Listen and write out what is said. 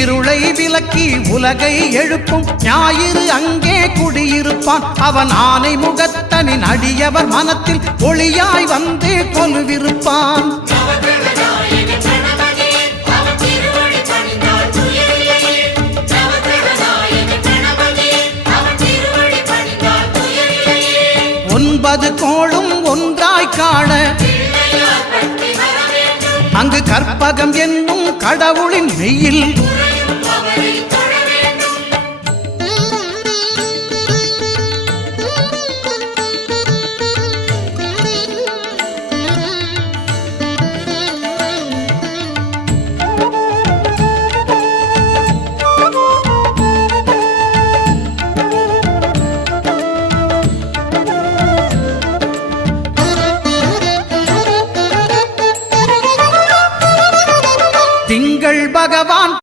இருளை விலக்கி உலகை எழுப்பும் ஞாயிறு அங்கே குடியிருப்பான். அவன் ஆனை முகத்தனின் அடியவர் மனத்தில் ஒளியாய் வந்து கொலுவிருப்பான். ஒன்பது கோளும் ஒன்றாய் காண அங்கு கற்பகம் என்னும் கடவுளின் மெய்யில்